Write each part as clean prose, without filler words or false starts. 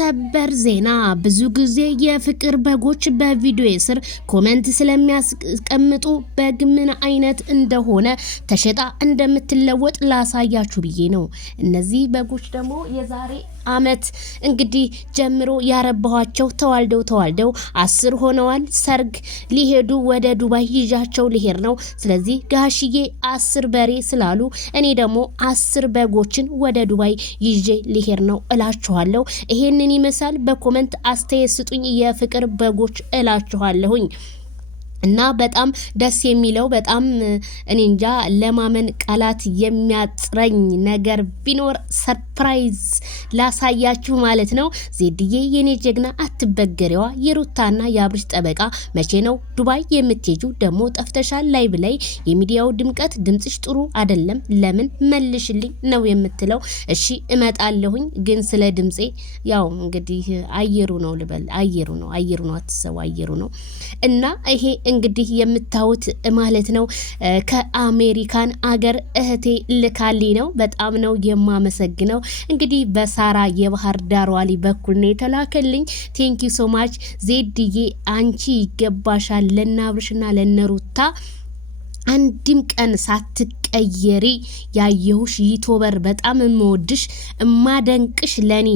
ሰበር ዜና ብዙ ጊዜ የፍቅር በጎች በቪዲዮ ስር ኮሜንት ስለሚያስቀምጡ በግ ምን አይነት እንደሆነ ተሸጣ እንደምትለወጥ ላሳያችሁ ብዬ ነው። እነዚህ በጎች ደግሞ የዛሬ አመት እንግዲህ ጀምሮ ያረባኋቸው ተዋልደው 10 ሆነዋል። ሰርግ ሊሄዱ ወደ ዱባይ ይዣቸው ሊሄድ ነው። ስለዚህ ጋሽዬ 10 በሬ ስላሉ እኔ ደግሞ 10 በጎችን ወደ ዱባይ ይዤ ሊሄድ ነው እላችኋለሁ። ይሄንን ይመስላል። በኮሜንት አስተያየት ስጡኝ የፍቅር በጎች እላችኋለሁኝ። እና በጣም ደስ የሚለው በጣም እኔ እንጃ ለማመን ቃላት የሚያጥረኝ ነገር ቢኖር ሰርፕራይዝ ላሳያችሁ ማለት ነው። ዜድዬ የኔ ጀግና አትበገሬዋ የሩታና የአብርሽ ጠበቃ መቼ ነው ዱባይ የምትሄጁ? ደግሞ ጠፍተሻል። ላይ ብላይ የሚዲያው ድምቀት ድምጽሽ ጥሩ አይደለም፣ ለምን መልሽልኝ ነው የምትለው። እሺ እመጣለሁኝ፣ ግን ስለ ድምጼ ያው እንግዲህ አየሩ ነው ልበል፣ አየሩ ነው አትሰው አየሩ ነው። እና ይሄ እንግዲህ የምታዩት ማለት ነው ከአሜሪካን አገር እህቴ ልካልኝ ነው። በጣም ነው የማመሰግነው። እንግዲህ በሳራ የባህር ዳር ዋሊ በኩል ነው የተላከልኝ። ቴንክ ዩ ሶ ማች ዜድዬ፣ አንቺ ይገባሻል። ለናብርሽና ለነሩታ አንድም ቀን ሳትቀየሪ ያየሁሽ ዩቲዩበር በጣም እምወድሽ እማደንቅሽ ለኔ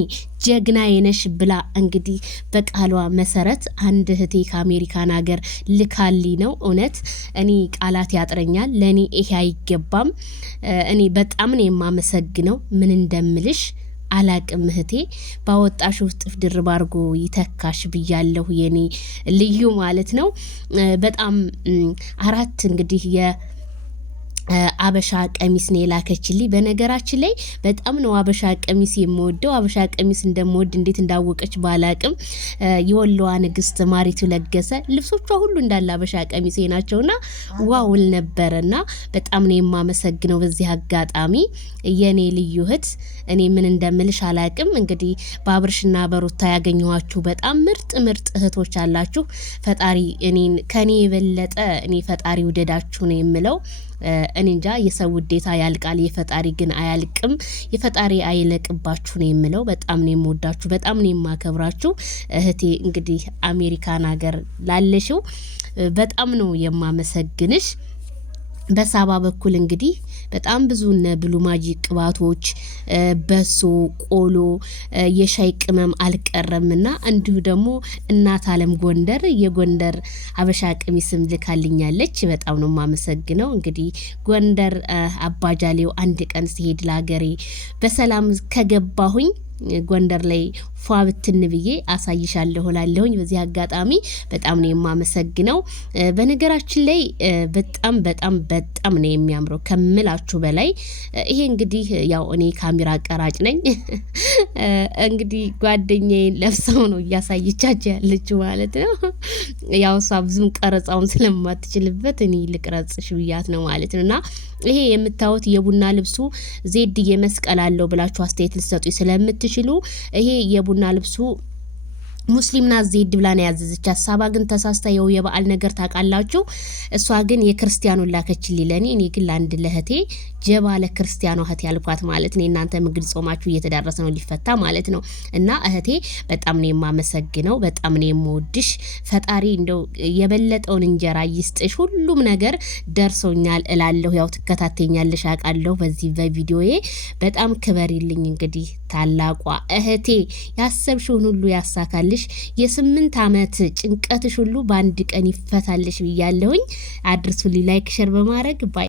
ጀግና የነሽ ብላ እንግዲህ በቃሏ መሰረት አንድ እህቴ ከአሜሪካን ሀገር ልካሊ ነው። እውነት እኔ ቃላት ያጥረኛል። ለኔ ይሄ አይገባም። እኔ በጣም ነው የማመሰግነው። ምን እንደምልሽ አላቅም እህቴ፣ ባወጣሽው ጥፍ ድርብ አድርጎ ይተካሽ ብያለሁ። የኔ ልዩ ማለት ነው። በጣም 4 እንግዲህ አበሻ ቀሚስ ነው የላከችልኝ። በነገራችን ላይ በጣም ነው አበሻ ቀሚስ የምወደው። አበሻ ቀሚስ እንደምወድ እንዴት እንዳወቀች ባላቅም የወሎዋ ንግስት ማሪቱ ለገሰ ልብሶቿ ሁሉ እንዳለ አበሻ ቀሚስ ናቸውና ዋውል ነበርና በጣም ነው የማመሰግነው። በዚህ አጋጣሚ የኔ ልዩ እህት፣ እኔ ምን እንደምልሽ አላቅም። እንግዲህ በአብርሽና በሩታ ያገኘኋችሁ በጣም ምርጥ እህቶች አላችሁ። ፈጣሪ እኔን ከኔ የበለጠ እኔ ፈጣሪ ውደዳችሁ ነው የምለው። እኔ እንጃ የሰው ውዴታ ያልቃል፣ የፈጣሪ ግን አያልቅም። የፈጣሪ አይለቅባችሁ ነው የምለው። በጣም ነው የምወዳችሁ፣ በጣም ነው የማከብራችሁ እህቴ። እንግዲህ አሜሪካን ሀገር ላለሽው በጣም ነው የማመሰግንሽ። በሳባ በኩል እንግዲህ በጣም ብዙ ብሉ ማጂክ ቅባቶች፣ በሶ፣ ቆሎ፣ የሻይ ቅመም አልቀረምና እንዲሁ ደግሞ እናት አለም ጎንደር የጎንደር አበሻ ቀሚስም ልካልኛለች። በጣም ነው የማመሰግነው። እንግዲህ ጎንደር አባጃሌው አንድ ቀን ሲሄድ ለሀገሬ በሰላም ከገባሁኝ ጎንደር ላይ ፏ ብትን ብዬ አሳይሻለሁ እላለሁኝ። በዚህ አጋጣሚ በጣም ነው የማመሰግነው። በነገራችን ላይ በጣም ነው የሚያምረው ከምላችሁ በላይ። ይሄ እንግዲህ ያው እኔ ካሜራ ቀራጭ ነኝ። እንግዲህ ጓደኛዬን ለብሰው ነው እያሳየቻቸው ያለችው ማለት ነው። ያው እሷ ብዙም ቀረጻውን ስለማትችልበት እኔ ልቅረጽሽ ብያት ነው ማለት ነውና ይሄ የምታዩት የቡና ልብሱ ዜድዬ መስቀል አለው ብላችሁ አስተያየት ልትሰጡ ስለምትችሉ ይሄ የቡና ልብሱ ሙስሊምና ዜድ ብላን ያዘዘች። ሀሳባ ግን ተሳስታ የበዓል ነገር ታውቃላችሁ። እሷ ግን የክርስቲያኑን ላከችልኝ ለኔ። እኔ ግን ለአንድ ለህቴ ጀባ ለክርስቲያኗ እህቴ ያልኳት ማለት ነው። እናንተ ምግል ጾማችሁ እየተዳረሰ ነው ሊፈታ ማለት ነው። እና እህቴ በጣም ነው የማመሰግነው፣ በጣም ነው የምወድሽ። ፈጣሪ እንደው የበለጠውን እንጀራ ይስጥሽ። ሁሉም ነገር ደርሶኛል እላለሁ። ያው ትከታተኛለሽ አውቃለሁ በዚህ በቪዲዮዬ። በጣም ክበሪልኝ። እንግዲህ ታላቋ እህቴ ያሰብሽውን ሁሉ ያሳካልሽ። የ8 አመት ጭንቀትሽ ሁሉ በአንድ ቀን ይፈታልሽ ብያለሁኝ። አድርሱልኝ ላይክ ሼር በማድረግ ባይ